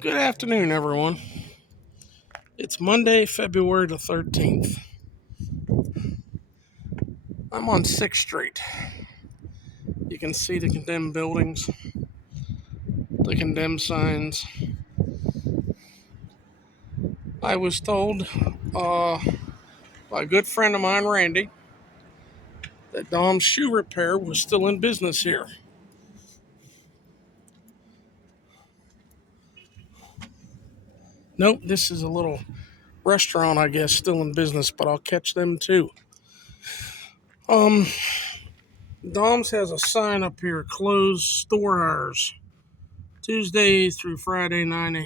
Good afternoon, everyone. It's Monday, February the 13th. I'm on 6th Street. You can see the condemned buildings, the condemned signs. I was told by a good friend of mine, Randy, that Dom's Shoe Repair was still in business here. Nope, this is a little restaurant, I guess, still in business, but I'll catch them too. Um, Dom's has a sign up here, closed store hours, Tuesday through Friday, 9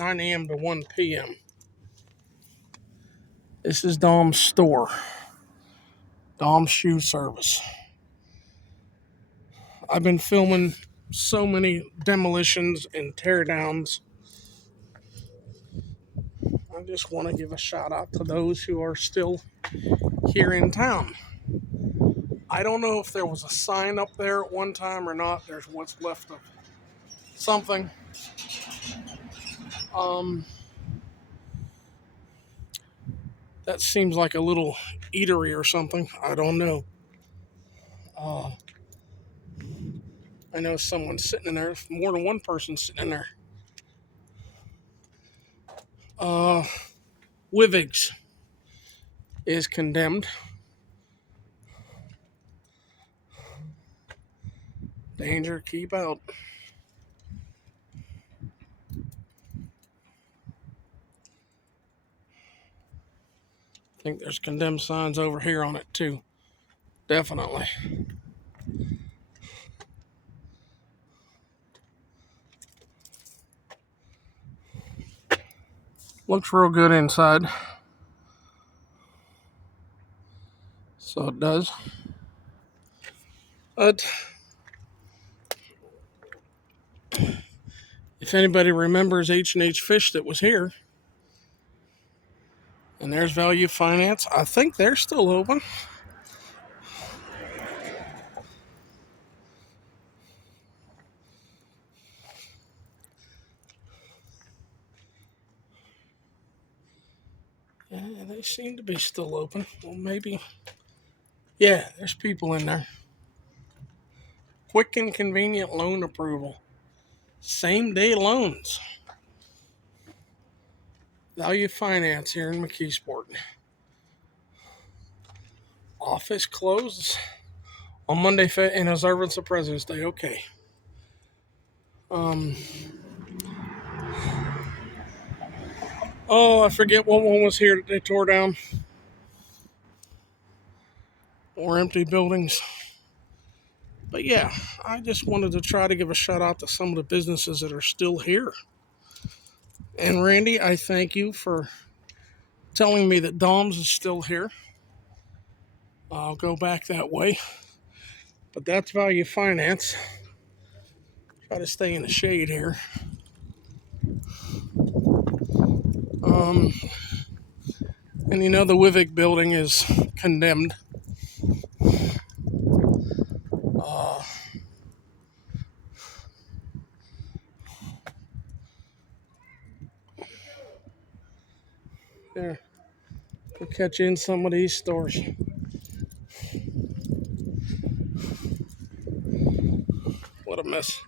a.m. to 1 p.m. This is Dom's store, Dom's Shoe Service. I've been filming so many demolitions and teardowns. I just want to give a shout out to those who are still here in town. I don't know if there was a sign up there at one time or not. There's what's left of something. Um, that seems like a little eatery or something. I don't know. Uh, I know someone's sitting in there. More than one person sitting in there. Uh, Wivig's is condemned. Danger, keep out. I think there's condemned signs over here on it too. Definitely. Looks real good inside. So it does. But if anybody remembers H&H Fish that was here, and there's Value Finance, I think they're still open. Yeah, they seem to be still open. Well, maybe. Yeah, there's people in there. Quick and convenient loan approval. Same day loans. Value Finance here in McKeesport. Office closed on Monday in observance of President's Day. Okay. Oh, I forget what one was here that they tore down. More empty buildings. But yeah, I just wanted to try to give a shout out to some of the businesses that are still here. And Randy, I thank you for telling me that Dom's is still here. I'll go back that way. But that's Value Finance. Try to stay in the shade here. And you know the Wivig building is condemned. Uh, there, we'll catch you in some of these stores. What a mess.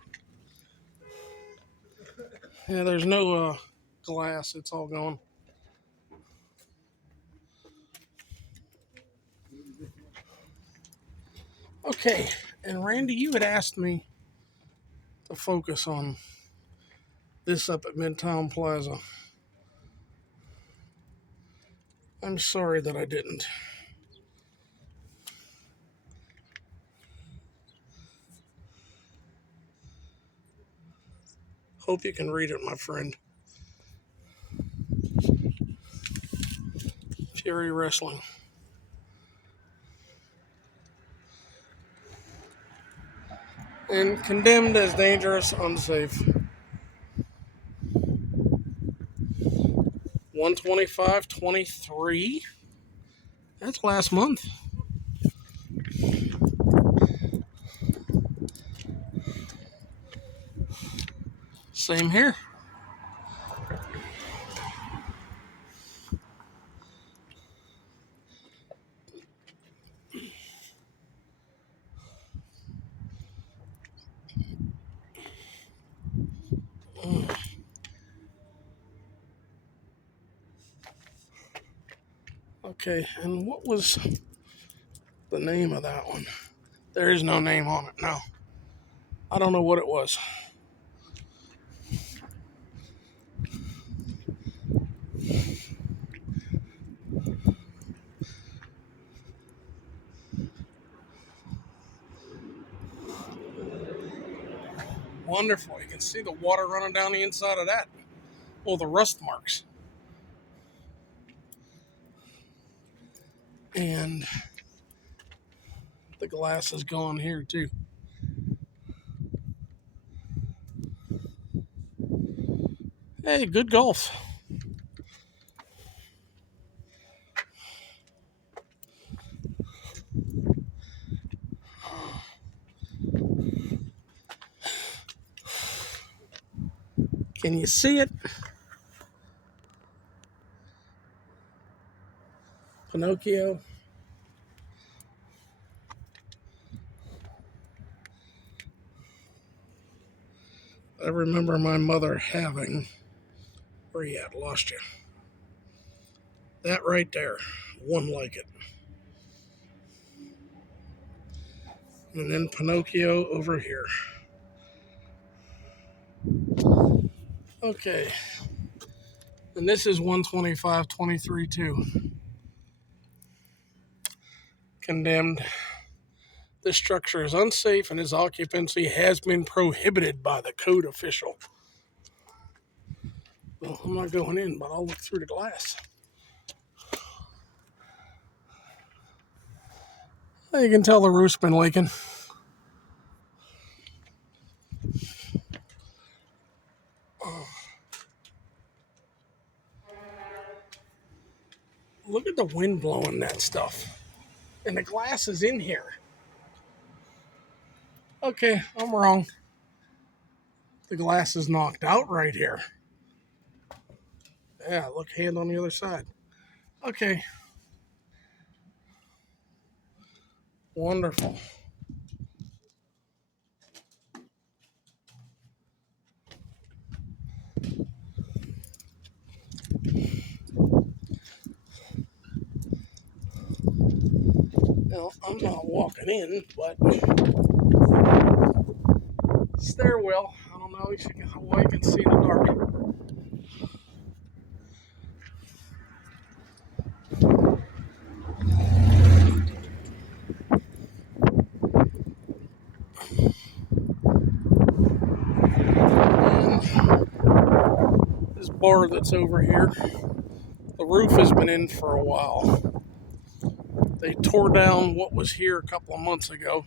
Yeah, there's no glass. It's all gone. Okay, and Randy, you had asked me to focus on this up at Midtown Plaza. I'm sorry that I didn't. Hope you can read it, my friend. Fury Wrestling. And condemned as dangerous, unsafe. 125.23. That's last month. Same here. Okay, and what was the name of that one? There is no name on it. No, I don't know what it was. Wonderful. You can see the water running down the inside of that. Well, the rust marks. And the glass is gone here too. Hey, good golf. Can you see it? Pinocchio. I remember my mother having, where you at? Lost you. That right there. One like it. And then Pinocchio over here. Okay. And this is 125-23 too. Condemned. This structure is unsafe and its occupancy has been prohibited by the code official. Well, I'm not going in, but I'll look through the glass. You can tell the roof's been leaking. Look at the wind blowing that stuff. And the glass is in here. Okay, I'm wrong. The glass is knocked out right here. Yeah, look, hand on the other side. Okay. Wonderful. Now, I'm not walking in, but stairwell. I don't know how well you can see in the dark. And this bar that's over here, the roof has been in for a while. They tore down what was here a couple of months ago.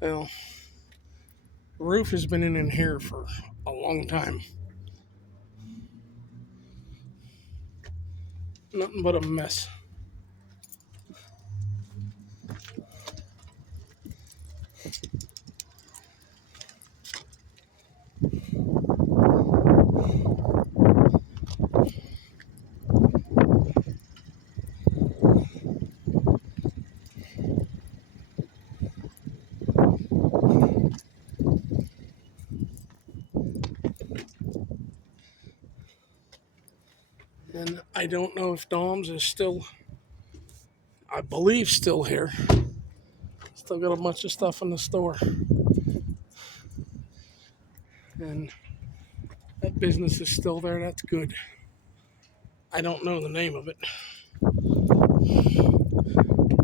Well, the roof has been in here for a long time. Nothing but a mess. And I don't know if Dom's is still, I believe, still here. Still got a bunch of stuff in the store. And that business is still there. That's good. I don't know the name of it.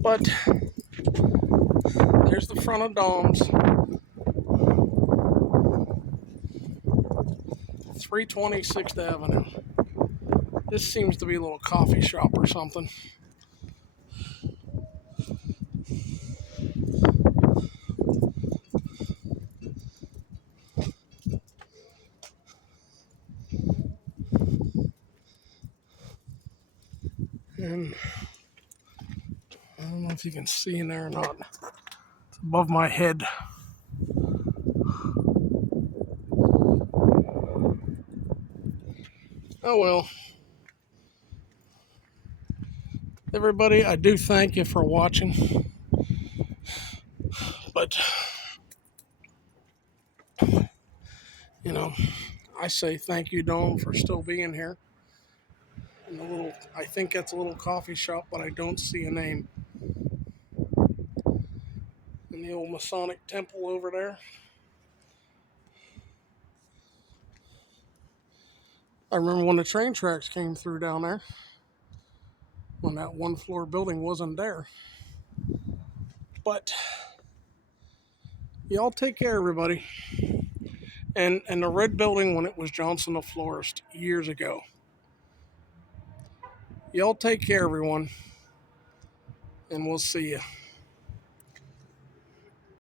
But there's the front of Dom's. 320 6th Avenue. This seems to be a little coffee shop or something. And I don't know if you can see in there or not. It's above my head. Oh well. Everybody, I do thank you for watching. But I say thank you, Dome, for still being here. And I think that's a little coffee shop, but I don't see a name. And the old Masonic temple over there. I remember when the train tracks came through down there, when that one floor building wasn't there. But y'all take care, everybody. And the red building when it was Johnson the Florist years ago. Y'all take care, everyone, and we'll see you.